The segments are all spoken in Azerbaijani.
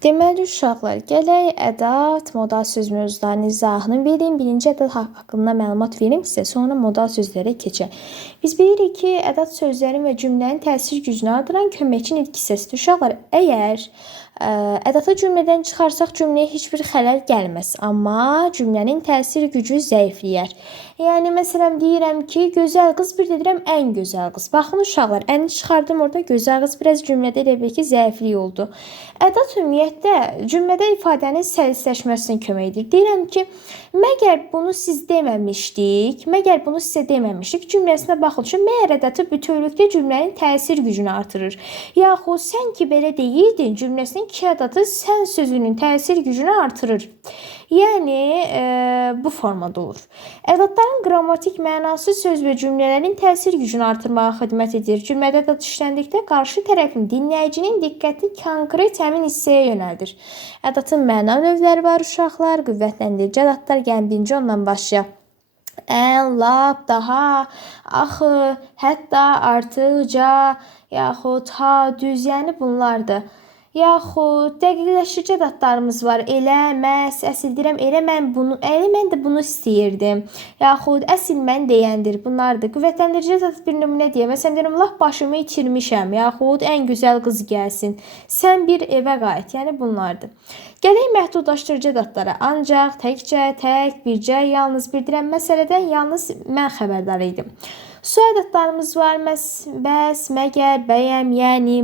Deməli uşaqlar, gələk ədəd, modal söz mövzularının izahını verim. Birinci ədəd haqqında məlumat verim sizə, sonra modal sözlərə keçək. Biz bilirik ki, ədəd sözlərin və cümlənin təsir gücünü artıran köməkçi nitq hissəsidir. Uşaqlar, əgər ədədi cümlədən çıxarsaq cümləyə heç bir xələl gəlməz, amma cümlənin təsir gücü zəifləyər. Yəni məsələn deyirəm ki, gözəl qız, bir də deyirəm ən gözəl qız. Baxın uşaqlar, əni çıxardım orada gözəl qız biraz cümlədə elə bil ki, zəiflik oldu. Ədəd ümumiyyətlə cümlədə ifadənin səlisləşməsinə kömək edir. Deyirəm ki, məgər bunu siz deməmişdik, məgər bunu sizə deməmişdik cümləsinə baxın. Çünki məyər ədədi bütövlükdə cümlənin təsir gücünü artırır. Yaxud sən ki belə deyirdin cümləsinin iki ədədi sən sözünün təsir gücünü artırır. Yəni bu formada olur. Ədədlərin qrammatik mənası söz və cümlələrin təsir gücünü artırmağa xidmət edir. Cümlədə ədəd işləndikdə qarşı tərəfin, dinləyicinin diqqətini konkret həmin hissəyə yönəldir. Ədədin məna növləri var uşaqlar, qüvvətlendirici ədədlər. Yəni birinci ondan başlayaq. Ən, lap, daha, axı, hətta, artıqca, yaxud ha, düz, yəni bunlardır. Yaxud dəqiqləşdirici ədədlərimiz var. Elə, məhz, əsil deyirəm, elə mən də bunu istəyirdim. Yaxud əsil mən deyəndir. Bunlardır. Qüvvətlendirici ədəd bir nümunə deyəm. Məsələn deyirəm, lap başımı itirmişəm. Yaxud ən gözəl qız gəlsin. Sən bir evə qayıt. Yəni bunlardır. Gələk məhdudlaşdırıcı ədədlərə. Ancaq, təkcə, tək, bircə, yalnız bir deyirəm. Məsələdən yalnız mən xəbərdar idim. Su ədədlərimiz var. Bəs, məgər, bəyəm, yəni,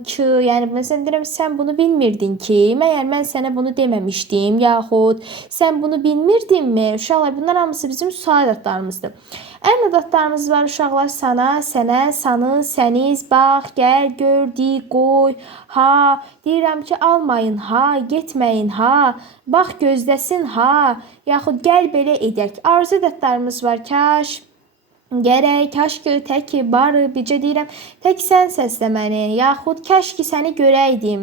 ki, yəni məsələn deyirəm, sən bunu bilmirdin ki, məyər mən sənə bunu deməmişdim, yaxud sən bunu bilmirdinmi? Uşaqlar, bunlar hamısı bizim su ədədlərimizdir. Ən ədədlərimiz var uşaqlar, sana, sənə, sanı, səniz, bax, gəl, gör, di, qoy, ha, deyirəm ki, almayın, ha, getməyin, ha, bax, gözləsin, ha, yaxud gəl belə edək. Arzu ədədlərimiz var, kaş, gərək, kaş ki, tək, barı, bircə deyirəm, tək sən səslə məni, yaxud kaş ki səni görəydim,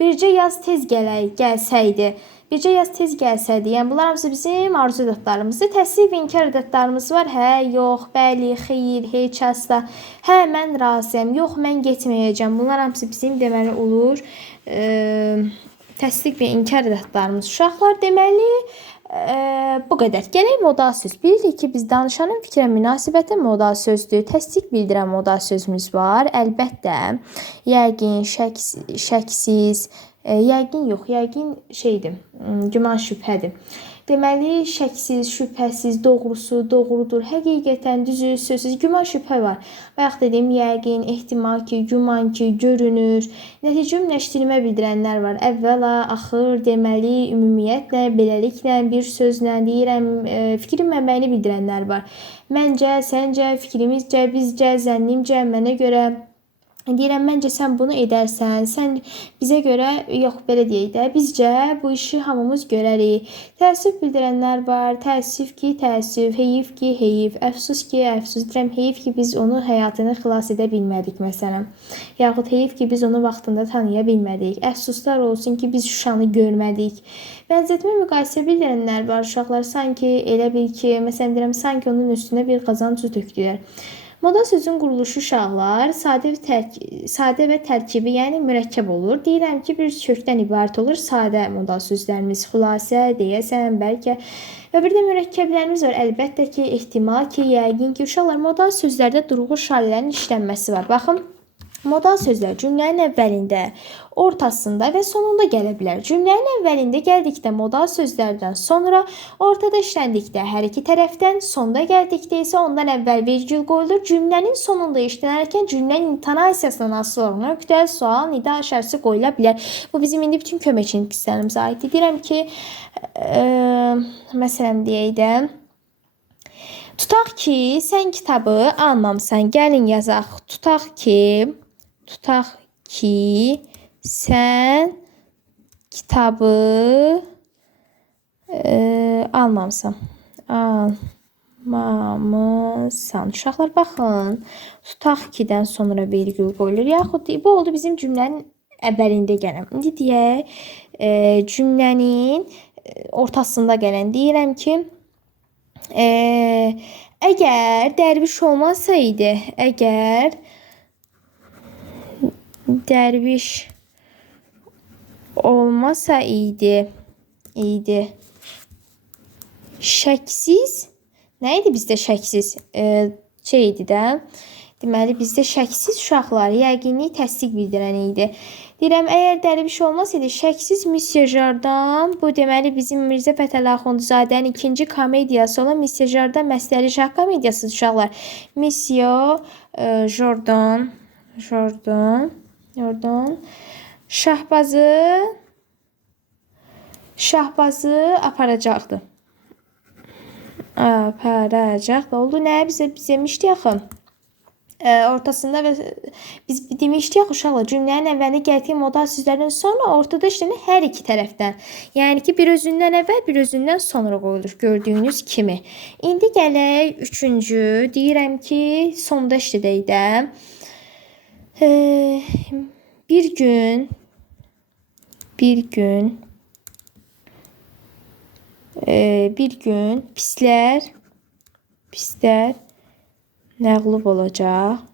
bircə yaz tez gəlsəydi, bircə yaz tez gəlsəydi. Yəni bunlar hamısı bizim arzu ədədlərimizdir. Təsdiq və inkar ədədlərimiz var. Hə, yox, bəli, xeyir, heç asla. Hə, mən razıyam, yox, mən getməyəcəm. Bunlar hamısı bizim deməli olur. Təsdiq və inkar ədədlərimiz uşaqlar deməli. Bu qədər. Gələk modal söz. Bilirik ki, biz danışanın fikrə münasibəti modal sözdür. Təsdiq bildirən modal sözümüz var. Əlbəttə, yəqin, şəksiz, yəqin yox, yəqin şeydir, güman şübhədir. Deməli, şəksiz, şübhəsiz, doğrusu, doğrudur, həqiqətən, düzü, sözsüz, güman şübhə var. Bayaq dediyim yəqin, ehtimal ki, güman ki, görünür. Nəticə ümumiləşdirmə bildirənlər var. Əvvəla, axır, deməli, ümumiyyətlə, beləliklə, bir sözlə deyirəm, fikrin mənbəyini bildirənlər var. Məncə, səncə, fikrimizcə, bizcə, zənnimcə, mənə görə. Deyirəm, məncə sən bunu edərsən, sən bizə görə, yox belə deyək də, bizcə bu işi hamımız görərik. Təəssüf bildirənlər var, təəssüf ki, təəssüf, heyif ki, heyif, əfsus ki, əfsus, deyirəm, heyif ki, biz onu həyatını xilas edə bilmədik, məsələn. Yaxud heyif ki, biz onu vaxtında tanıya bilmədik. Əfsuslar olsun ki, biz Şuşanı görmədik. Bənzətmə müqayisə bildirənlər var, uşaqlar, sanki elə bil ki, məsələn deyirəm, sanki onun üstünə bir qazan su tökdülər. Modal sözün quruluşu uşaqlar sadə və tərkibi, yəni mürəkkəb olur. Deyirəm ki, bir kökdən ibarət olur sadə modal sözlərimiz, xülasə, deyəsən, bəlkə və bir də mürəkkəblərimiz var. Əlbəttə ki, ehtimal ki, yəqin ki, uşaqlar modal sözlərdə durğu şalələrin işlənməsi var. Baxın, modal sözlər cümlənin əvvəlində, ortasında və sonunda gələ bilər. Cümlənin əvvəlində gəldikdə modal sözlərdən sonra, ortada işləndikdə hər iki tərəfdən, sonda gəldikdə isə ondan əvvəl vergül qoyulur. Cümlənin sonunda işlənərkən cümlənin intonasiyasından asılı olaraq nöqtə, sual, nida işarəsi qoyula bilər. Bu bizim indi bütün köməkçi nitq hissələrimizə aiddir. Deyirəm ki, məsələn deyək də, tutaq ki, sən kitabı almamısan. Gəlin yazaq. Tutaq ki, sən kitabı almamısan. Uşaqlar, baxın. Tutaq ki-dən sonra vergül qoyulur. Yaxud bu oldu bizim cümlənin əvvəlində gələn. İndi deyək, cümlənin ortasında gələn. Deyirəm ki, əgər dərviş olmasaydı, əgər dərviş olmasa idi. Şəksiz. Nə idi bizdə şəksiz? Şey idi də. Deməli bizdə şəksiz uşaqlar yəqinlik təsdiq bildirən idi. Deyirəm, əgər Dərviş olmasaydı, şəksiz Misye Jordan, bu deməli bizim Mirzə Fətəli Axundzadənin ikinci komediyası olan Misye Jordan Məstəri Şah komediyası uşaqlar. Misye Jordan Şahbazı aparacaqdı. Oldu. Nə bizə demişdi axı? Ortasında və biz demişdik uşaqlar cümlənin əvvəli gəldiyi modal sözlərdən sonra ortada işlənir hər iki tərəfdən. Yəni ki, bir özündən əvvəl, bir özündən sonra qoyulur gördüyünüz kimi. İndi gələk üçüncü. Deyirəm ki, sonda işlədək də. Bir gün pislər məğlub olacaq.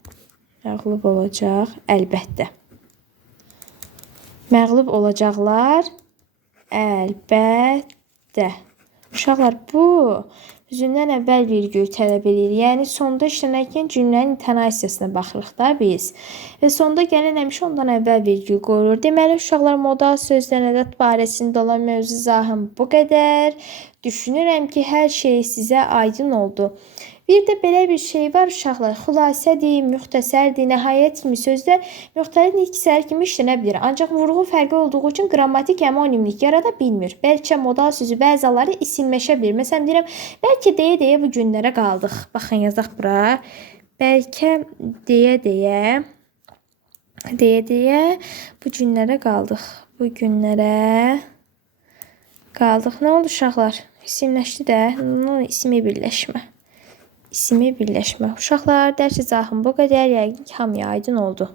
Əlbəttə. Məğlub olacaqlar. Əlbəttə. Uşaqlar, bu özündən əvvəl virgül tələb edir. Yəni sonda işlənərkən cümlənin intonasiyasına baxırıq da biz. Və sonda gələn həmişə ondan əvvəl virgül qoyulur. Deməli uşaqlar, modal sözlər ədəd barəsində olan mövzu izahım bu qədər. Düşünürəm ki, hər şey sizə aydın oldu. Bir də belə bir şey var uşaqlar, xülasədir, müxtəsərdir, nəhayət kimi sözlər müxtəlif nitqlər kimi işlənə bilir. Ancaq vurğu fərqli olduğu üçün qrammatik həmonimlik yarada bilmir. Bəlkə modal sözü bəziləri isinməşə bilir. Məsələn deyirəm, bəlkə deyə-deyə bu günlərə qaldıq. Baxın, yazaq bura. Bəlkə deyə-deyə bu günlərə qaldıq. Nə oldu uşaqlar? İsimləşdi də. İsmi birləşmə. Uşaqlar, dərs izahım bu qədər. Yəqin ki, hamıya aydın oldu.